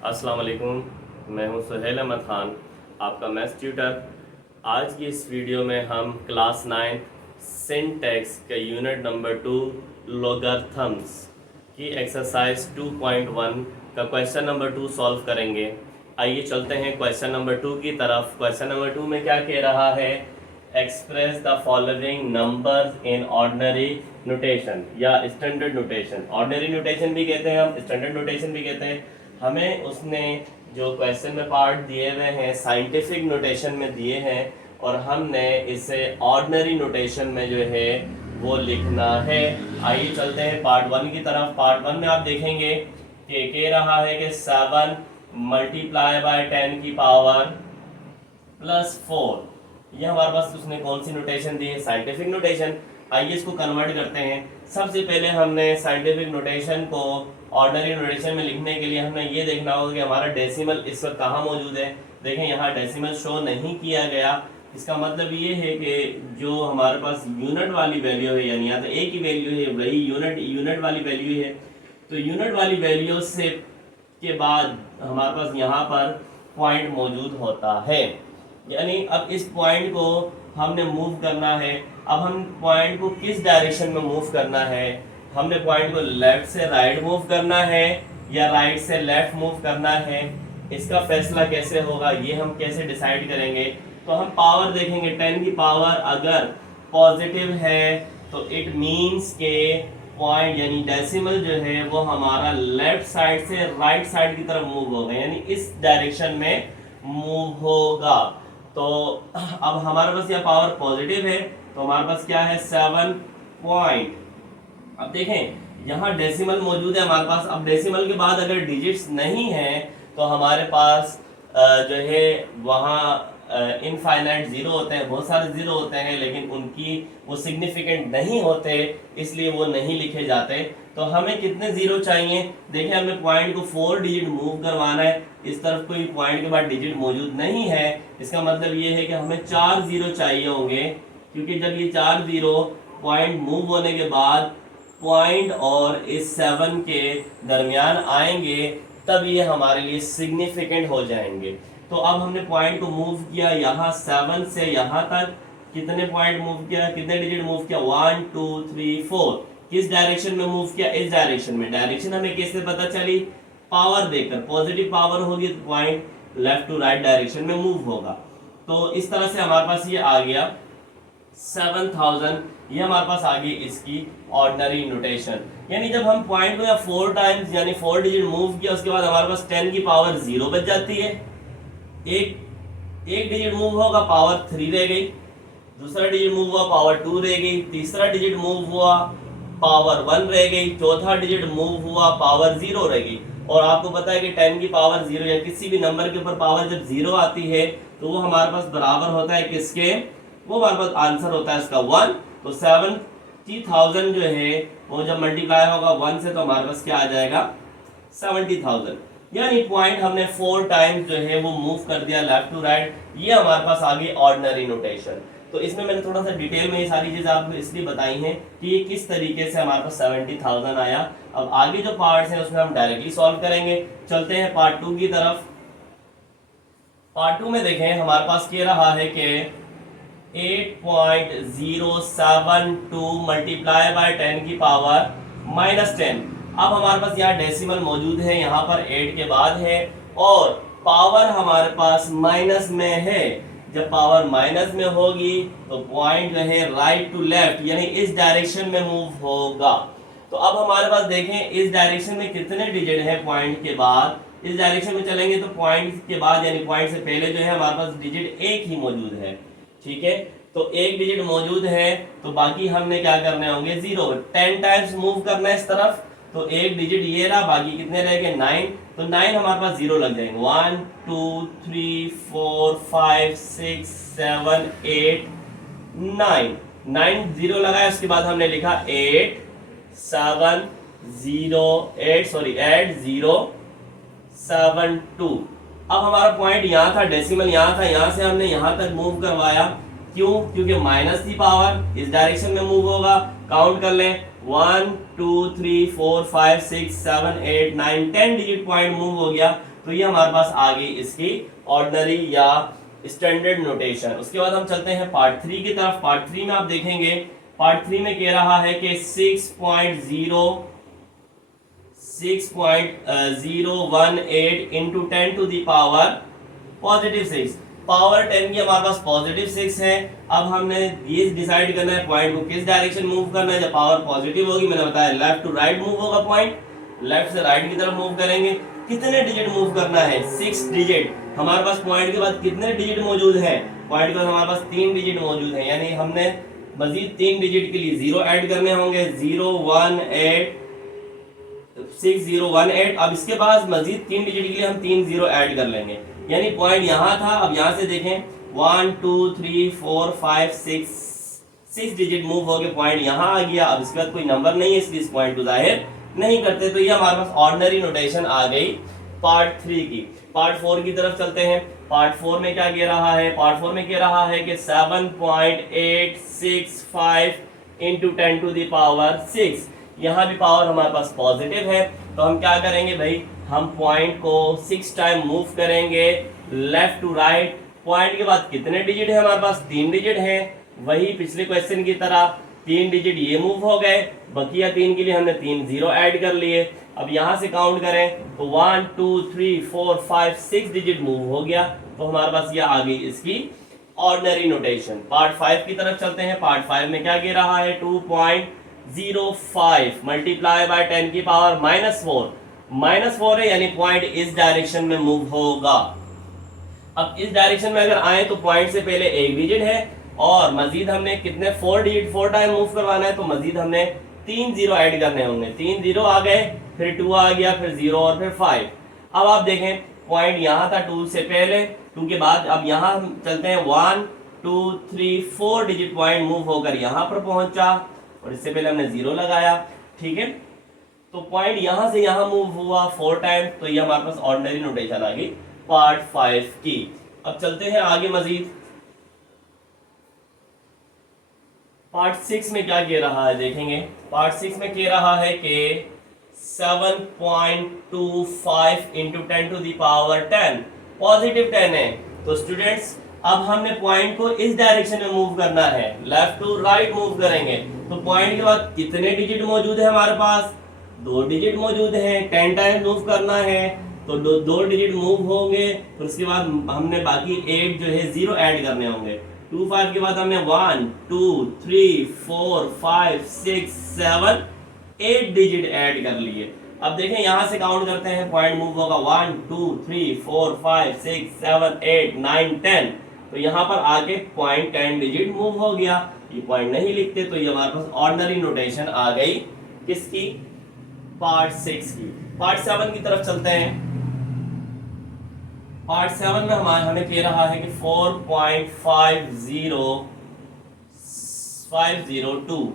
अस्सलाम वालेकुम, मैं हूं सुहेल अहमद ख़ान, आपका मैथ्स ट्यूटर। आज की इस वीडियो में हम क्लास 9 सिंटैक्स के यूनिट नंबर 2 लॉगरिथम्स की एक्सरसाइज 2.1 का क्वेश्चन नंबर 2 सॉल्व करेंगे। आइए चलते हैं क्वेश्चन नंबर 2 की तरफ। क्वेश्चन नंबर 2 में क्या कह रहा है? Express the following numbers in ordinary notation या स्टैंडर्ड नोटेशन। ऑर्डिनरी नोटेशन भी कहते हैं हम, स्टैंडर्ड नोटेशन भी कहते हैं। हमें उसने जो क्वेश्चन में पार्ट दिए हुए हैं साइंटिफिक नोटेशन में दिए हैं और हमने इसे ऑर्डिनरी नोटेशन में जो है वो लिखना है। आइए चलते हैं पार्ट 1 की तरफ। पार्ट 1 में आप देखेंगे कि कह रहा है कि 7 मल्टीप्लाई बाय 10 की पावर प्लस 4। ये हमारे पास उसने कौन सी नोटेशन दी है? Scientific notation. आइए इसको कन्वर्ट करते हैं। सबसे पहले हमने साइंटिफिक नोटेशन को ऑर्डिनरी नोटेशन में लिखने के लिए हमने ये देखना होगा कि हमारा डेसिमल इस वक्त कहाँ मौजूद है। देखें यहाँ डेसिमल शो नहीं किया गया। इसका मतलब ये है कि जो हमारे पास यूनिट वाली वैल्यू है, यानी यहाँ तो एक ही वैल्यू है, वही यूनिट वाली वैल्यू है। तो यूनिट वाली वैल्यू से के बाद हमारे पास यहाँ पर पॉइंट मौजूद होता है। यानी अब इस पॉइंट को हमने मूव करना है। अब हम पॉइंट को किस डायरेक्शन में मूव करना है? हमने पॉइंट को लेफ्ट से राइट मूव करना है या राइट से लेफ्ट मूव करना है? इसका फैसला कैसे होगा, ये हम कैसे डिसाइड करेंगे? तो हम पावर देखेंगे। 10 की पावर अगर पॉजिटिव है तो इट मीन्स के पॉइंट यानी डेसिमल जो है वो हमारा लेफ्ट साइड से राइट साइड की तरफ मूव होगा, यानी इस डायरेक्शन में मूव होगा। तो अब हमारे पास यह पावर पॉजिटिव है तो हमारे पास क्या है? 7 पॉइंट। अब देखें यहाँ डेसिमल मौजूद है हमारे पास। अब डेसिमल के बाद अगर डिजिट्स नहीं है तो हमारे पास जो है वहाँ इनफाइनाइट जीरो होते हैं, बहुत सारे जीरो होते हैं, लेकिन उनकी वो सिग्निफिकेंट नहीं होते, इसलिए वो नहीं लिखे जाते। तो हमें कितने जीरो चाहिए? देखिए हमने पॉइंट को 4 डिजिट मूव करवाना है। इस तरफ कोई पॉइंट के बाद डिजिट मौजूद नहीं है। इसका मतलब ये है कि हमें 4 जीरो चाहिए होंगे, क्योंकि जब ये 4 जीरो पॉइंट मूव होने के बाद पॉइंट और इस 7 के दरमियान आएंगे तब ये हमारे लिए सिग्निफिकेंट हो जाएंगे। तो अब हमने पॉइंट को मूव किया यहाँ 7 से यहाँ तक। कितने पॉइंट मूव किया, कितने डिजिट मूव किया? 1 2 3 4। किस डायरेक्शन में मूव किया? इस डायरेक्शन में। डायरेक्शन हमें कैसे पता चली? पावर देकर। पॉजिटिव पावर होगी तो point left to right direction में मूव होगा। तो इस तरह से हमारे पास ये आ गया 7000। ये हमारे पास आ गई इसकी ऑर्डिनरी नोटेशन। यानी जब हम पॉइंट को या 4 टाइम्स यानी 4 डिजिट मूव किया, उसके बाद हमारे पास 10 की पावर 0 बच जाती है। एक डिजिट मूव होगा, पावर 3 रह गई। दूसरा डिजिट मूव हुआ, पावर 2 रह गई। तीसरा डिजिट मूव हुआ, पावर 1 रह गई। चौथा डिजिट मूव हुआ, पावर 0 रह गई। और आपको पता है कि 10 की पावर 0 या किसी भी नंबर के ऊपर पावर जब 0 आती है तो वो हमारे पास बराबर होता है किसके? वो हमारे पास आंसर होता है इसका 1। तो 70,000 जो है वो जब मल्टीप्लाई होगा 1 से तो हमारे पास क्या आ जाएगा? 70,000। यानी पॉइंट हमने 4 टाइम्स जो है वो मूव कर दिया लेफ्ट टू राइट। ये हमारे पास आ गई ऑर्डिनरी नोटेशन। तो इसमें मैंने थोड़ा सा डिटेल में ये सारी चीजें आपको इसलिए बताई हैं कि ये किस तरीके से हमारे पास 70,000 आया। अब आगे जो पार्ट्स हैं उसमें हम डायरेक्टली सॉल्व करेंगे। चलते हैं पार्ट 2 की तरफ। पार्ट 2 में देखें हमारे पास कह रहा है कि 8.072 मल्टीप्लाई बाय 10 की पावर -10। अब हमारे पास यहाँ डेसिमल मौजूद है, यहाँ पर 8 के बाद है और पावर हमारे पास माइनस में है। जब पावर माइनस में होगी तो पॉइंट जो है राइट टू लेफ्ट यानी इस डायरेक्शन में मूव होगा। तो अब हमारे पास देखें इस डायरेक्शन में कितने डिजिट है पॉइंट के बाद? इस डायरेक्शन में चलेंगे तो पॉइंट के बाद यानी पॉइंट से पहले जो है हमारे पास डिजिट एक ही मौजूद है। ठीक है, तो एक डिजिट मौजूद है तो बाकी हमने क्या करने होंगे? 0। 10 टाइम्स मूव करना है इस तरफ, तो एक डिजिट ये रहा, बाकी कितने रह गए? 9। तो 9 हमारे पास 0 लग जाएंगे। 1 2 3 4 5 6 7 8 9। 9 0 लगाया, उसके बाद हमने लिखा 8 7 0 8 0 7 2। अब हमारा पॉइंट यहाँ था, डेसिमल यहाँ था, यहाँ से हमने यहाँ तक मूव करवाया। क्यों? क्योंकि माइनस थी पावर, इस डायरेक्शन में मूव होगा। काउंट कर लें, 1 2 3 4 5 6 7 8 9 10 डिजिट पॉइंट मूव हो गया। तो ये हमारे पास आ गई इसकी ऑर्डिनरी या स्टैंडर्ड नोटेशन। उसके बाद हम चलते हैं पार्ट 3 की तरफ। पार्ट 3 में आप देखेंगे, पार्ट 3 में कह रहा है कि 6.018 into 10 to the power positive 6। Power 10 की हमारे पास पॉजिटिव 6 है। अब हमने ये डिसाइड करना है पॉइंट को किस डायरेक्शन मूव करना है। जब पावर पॉजिटिव होगी, मैंने बताया लेफ्ट टू राइट मूव होगा, पॉइंट लेफ्ट से राइट की तरफ मूव करेंगे। कितने डिजिट मूव करना है? 6 डिजिट। हमारे पास पॉइंट के बाद कितने डिजिट मौजूद है? पॉइंट के बाद हमारे पास 3 डिजिट मौजूद है, यानी हमने मजीद 3 डिजिट के लिए 0 ऐड करने होंगे। 6018। अब इसके बाद मजीद 3 डिजिट के लिए हम 3 0 ऐड कर लेंगे, यानी पॉइंट यहाँ था। अब यहाँ से देखें 1 2 3 4 5 6 डिजिट मूव हो गए, पॉइंट यहाँ आ गया। अब इसके बाद कोई नंबर नहीं है, इसलिए इस पॉइंट को जाहिर नहीं करते। तो ये हमारे पास ऑर्डिनरी नोटेशन आ गई पार्ट 3 की। पार्ट 4 की तरफ चलते हैं। पार्ट 4 में क्या कह रहा है? पार्ट 4 में कह रहा है कि 7.865 इंटू 10 टू दी पावर 6। यहाँ भी पावर हमारे पास पॉजिटिव है, तो हम क्या करेंगे भाई, हम पॉइंट को 6 टाइम मूव करेंगे लेफ्ट टू राइट। पॉइंट के बाद कितने डिजिट है हमारे पास? 3 डिजिट है। वही पिछले क्वेश्चन की तरह 3 डिजिट ये मूव हो गए, बकिया 3 के लिए हमने 3 0 ऐड कर लिए। अब यहाँ से काउंट करें तो 1 2 3 4 5 6 डिजिट मूव हो गया, तो हमारे पास ये आ गई इसकी ऑर्डिनरी नोटेशन। पार्ट 5 की तरफ चलते हैं। पार्ट 5 में क्या कह रहा है? 2.05 मल्टीप्लाई बाय 10 की पावर -4 है, यानी पॉइंट इस डायरेक्शन में मूव होगा। अब इस डायरेक्शन में अगर आए तो पॉइंट से पहले एक डिजिट है और मजीद हमने कितने 4 डिजिट 4 टाइम मूव करवाना है, तो मजीद हमने 3 0 ऐड करने होंगे। 3 0 आ गए, फिर 2 आ गया, फिर 0 और फिर 5। अब आप देखें पॉइंट यहाँ था 2 से पहले, 2 के बाद। अब यहाँ हम चलते हैं 1 2 3 4 डिजिट पॉइंट मूव होकर यहाँ पर पहुंचा, और इससे पहले हमने 0 लगाया, ठीक है। तो पॉइंट यहाँ से यहाँ मूव हुआ 4 टाइम, तो ये हमारे पास ऑर्डिनरी नोटेशन आ गई पार्ट 5 की। अब चलते हैं आगे मजीद। पार्ट 6 में क्या कह रहा है देखेंगे। पार्ट 6 में कह रहा है कि 7.25 into 10 to the power 10 positive 10 है। तो स्टूडेंट्स अब हमने पॉइंट को इस डायरेक्शन में मूव करना है, लेफ्ट टू राइट मूव करेंगे। तो पॉइंट के बाद कितने डिजिट मौजूद है हमारे पास? 2 डिजिट मौजूद है। 10 टाइम मूव करना है, तो दो डिजिट मूव होंगे, फिर उसके बाद हमने बाकी 8 जो है 0 ऐड करने होंगे। 2 5 के बाद हमने 1 2 3 4 5 6 7 8 डिजिट ऐड कर लिए। अब देखें यहाँ से काउंट करते हैं, पॉइंट मूव होगा 1 2 3 4 5 6 7 8 9 10। तो यहाँ पर आके पॉइंट 10 डिजिट मूव हो गया। ये पॉइंट नहीं लिखते, तो ये हमारे पास ऑर्डिनरी नोटेशन आ गई किसकी? पार्ट 6 की। पार्ट 7 की तरफ चलते हैं। पार्ट 7 में हमें कह रहा है कि 4.50502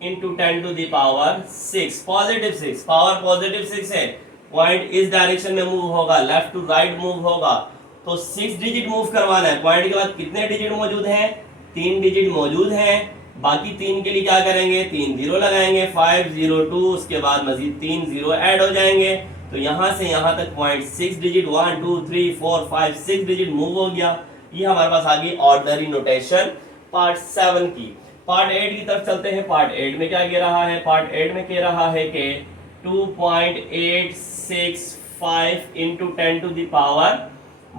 into 10 to the power 6 positive 6। Power positive 6 है, पॉइंट इस डायरेक्शन में मूव होगा, लेफ्ट टू राइट मूव होगा, तो 6 डिजिट मूव करवाना है। पॉइंट के बाद कितने डिजिट मौजूद हैं? 3 डिजिट मौजूद हैं। बाकी 3 के लिए क्या करेंगे? 3 0 लगाएंगे, 5 0 2, उसके बाद मजीद 3 0 ऐड हो जाएंगे। तो यहाँ से यहाँ तक पॉइंट 6 डिजिट 1 2 3 4 5 6 डिजिट मूव हो गया। ये हमारे पास आ गई ऑर्डिनरी नोटेशन पार्ट 7 की। पार्ट 8 की तरफ चलते हैं। पार्ट 8 में क्या कह रहा है? पार्ट 8 में कह रहा है कि 2.865 इंटू 10 टू दी पावर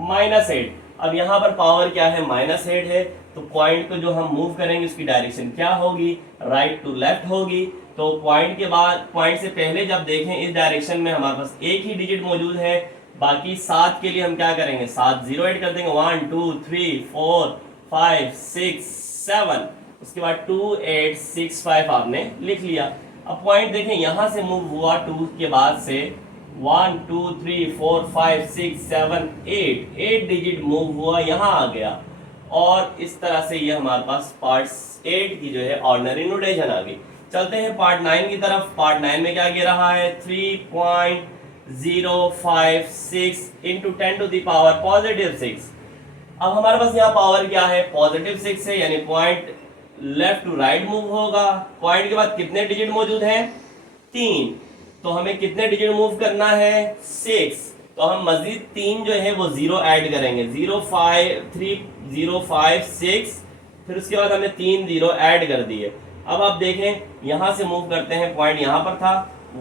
-8। अब यहाँ पर पावर क्या है? -8 है, तो पॉइंट को जो हम मूव करेंगे उसकी डायरेक्शन क्या होगी? राइट टू लेफ्ट होगी। तो पॉइंट के बाद, पॉइंट से पहले जब देखें इस डायरेक्शन में हमारे पास एक ही डिजिट मौजूद है, बाकी 7 के लिए हम क्या करेंगे? 7 0 ऐड कर देंगे, 1 2 3 4 5 6 7, उसके बाद 2865 आपने लिख लिया। अब पॉइंट देखें यहाँ से मूव हुआ 2 के बाद से 1 2 3 4 5 6 7 8 डिजिट मूव हुआ, यहाँ आ गया। और इस तरह से ये हमारे पास पार्ट 8 की जो है ऑर्डिनरी नोटेशन आ गई। चलते हैं पार्ट 9 की तरफ। पार्ट 9 में क्या कह रहा है? 3.056 into 10 to the power positive 6। अब हमारे पास यहाँ पावर क्या है? पॉजिटिव 6 है, यानी point left to right move होगा। पॉइंट के बाद कितने डिजिट मौजूद हैं? 3। तो हमें कितने डिजिट मूव करना है 6। तो हम मजीद 3 जो है वो 0 ऐड करेंगे, 0 5 3 0 5 6, फिर उसके बाद हमने 3 0 ऐड कर दिए। अब आप देखें यहां से मूव करते हैं, पॉइंट यहां पर था,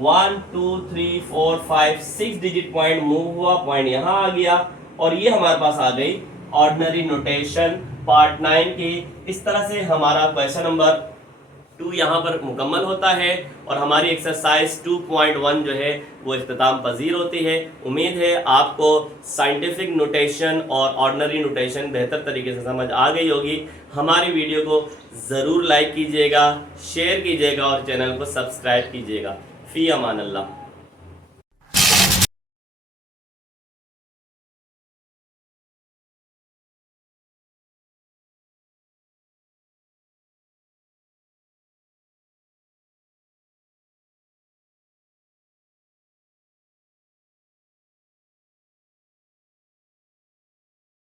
1 2 3 4 5 6 डिजिट पॉइंट मूव हुआ, पॉइंट यहां आ गया और ये हमारे पास आ गई ऑर्डिनरी नोटेशन पार्ट 9 की। इस तरह से हमारा क्वेश्चन नंबर 2 यहाँ पर मुकम्मल होता है और हमारी एक्सरसाइज 2.1 जो है वो इख्तिताम पजीर होती है। उम्मीद है आपको साइंटिफिक नोटेशन और ऑर्डिनरी नोटेशन बेहतर तरीके से समझ आ गई होगी। हमारी वीडियो को ज़रूर लाइक कीजिएगा, शेयर कीजिएगा और चैनल को सब्सक्राइब कीजिएगा। फ़ी अमान अल्लाह।